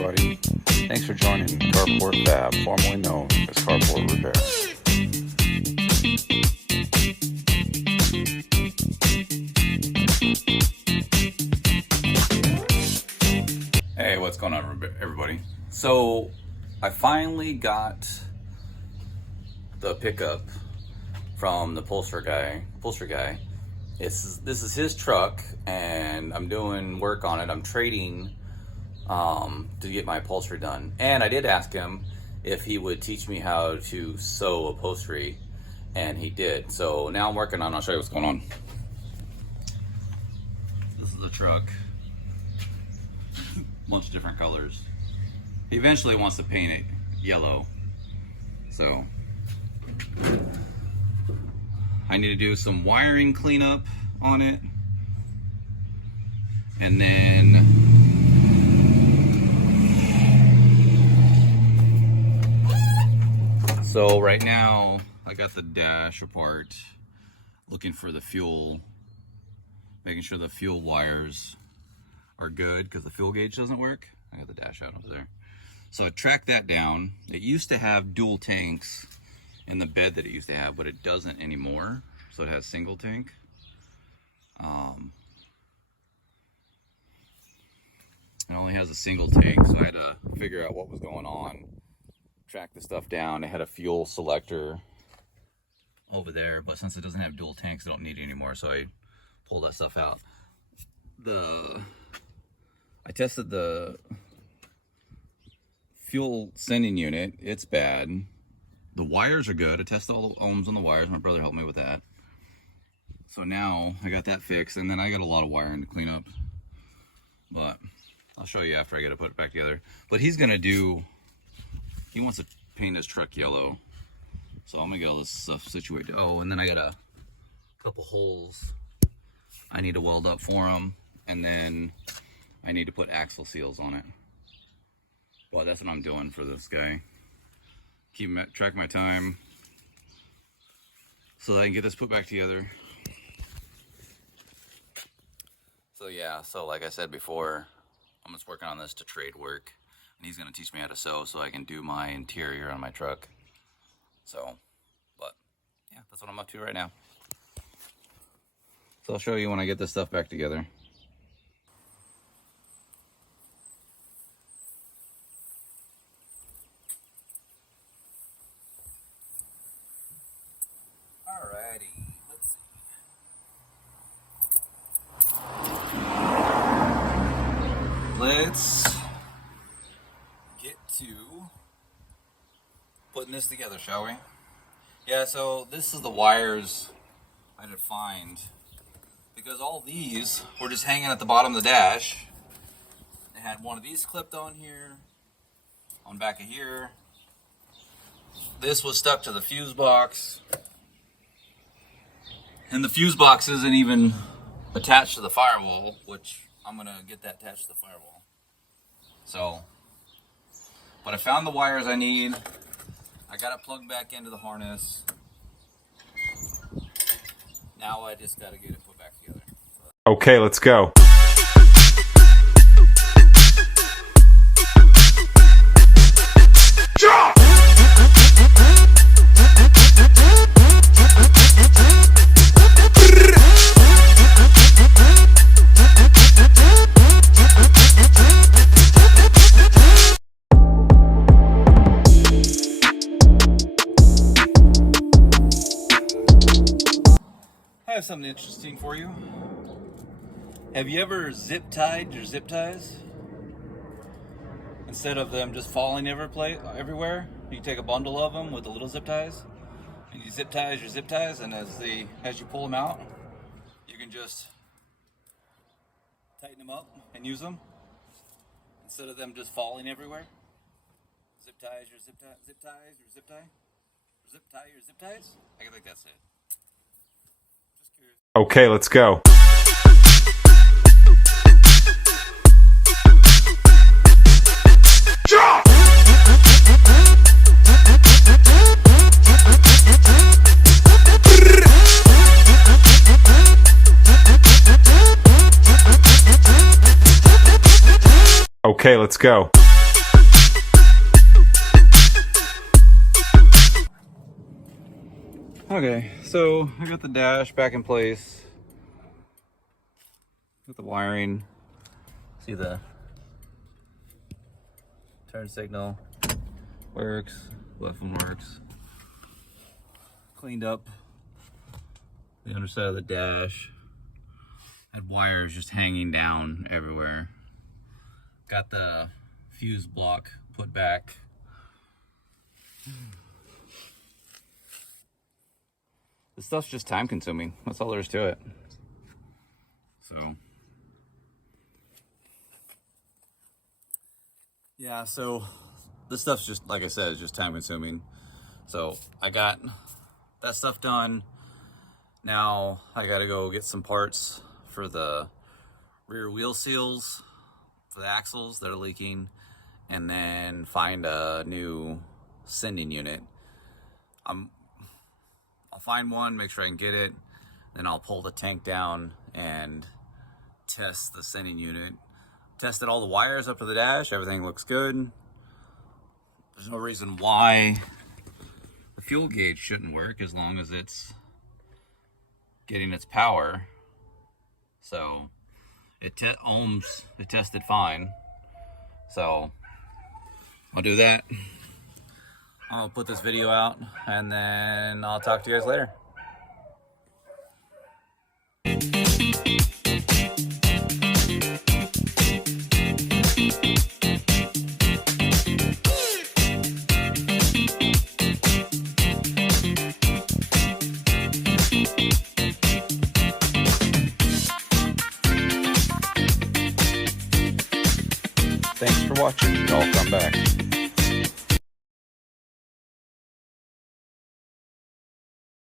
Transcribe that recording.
everybody. Thanks for joining Carport Fab, formerly known as Carport Repair. Hey, what's going on, everybody? So, I finally got the pickup from the upholstery guy. This is his truck, and I'm doing work on it. I'm trading to get my upholstery done. And I did ask him if he would teach me how to sew upholstery, and he did. So now I'm working on it. I'll show you what's going on. This is the truck. Bunch of different colors. He eventually wants to paint it yellow. So I need to do some wiring cleanup on it. And then so right now I got the dash apart, looking for the fuel, making sure the fuel wires are good because the fuel gauge doesn't work. I got the dash out over there. So I tracked that down. It used to have dual tanks in the bed that it used to have, but it doesn't anymore. So it has single tank. It only has a single tank, so I had to figure out what was going on. Track the stuff down. It had a fuel selector over there, but since it doesn't have dual tanks, I don't need it anymore, so I pulled that stuff out. I tested the fuel sending unit. It's bad. The wires are good. I tested all the ohms on the wires. My brother helped me with that. So now I got that fixed, and then I got a lot of wiring to clean up. But I'll show you after I get it put back together. But he wants to paint his truck yellow. So I'm gonna get all this stuff situated. Oh, and then I got a couple holes I need to weld up for him, and then I need to put axle seals on it. Well, that's what I'm doing for this guy. Keep track of my time so that I can get this put back together. So yeah, so like I said before, I'm just working on this to trade work, and he's gonna teach me how to sew so I can do my interior on my truck. So, but yeah, that's what I'm up to right now. So I'll show you when I get this stuff back together. Alrighty, let's see. Let's get to putting this together, shall we? Yeah, so this is the wires I had to find, because all these were just hanging at the bottom of the dash. They had one of these clipped on here, on back of here. This was stuck to the fuse box. And the fuse box isn't even attached to the firewall, which I'm gonna get that attached to the firewall. So, but I found the wires I need. I got it plugged back into the harness. Now I just gotta get it put back together. Okay, let's go. I have something interesting for you. Have you ever zip tied your zip ties? Instead of them just falling everywhere, you take a bundle of them with the little zip ties, and you zip ties your zip ties, and as you pull them out, you can just tighten them up and use them instead of them just falling everywhere. Zip ties your zip ties, zip ties your zip tie, zip tie your zip ties. I think that's it. Okay, let's go. Okay, let's go. Okay, so I got the dash back in place. Got the wiring. See the turn signal works, left one works. Cleaned up the underside of the dash. Had wires just hanging down everywhere. Got the fuse block put back. This stuff's just time consuming. That's all there is to it. So yeah, so this stuff's just, like I said, it's just time consuming. So I got that stuff done. Now I gotta go get some parts for the rear wheel seals for the axles that are leaking, and then find a new sending unit. I'll find one, make sure I can get it, then I'll pull the tank down and test the sending unit. Tested all the wires up to the dash, everything looks good. There's no reason why the fuel gauge shouldn't work as long as it's getting its power. So ohms, it tested fine. So I'll do that. I'll put this video out and then I'll talk to you guys later. Thanks for watching. I'll come back.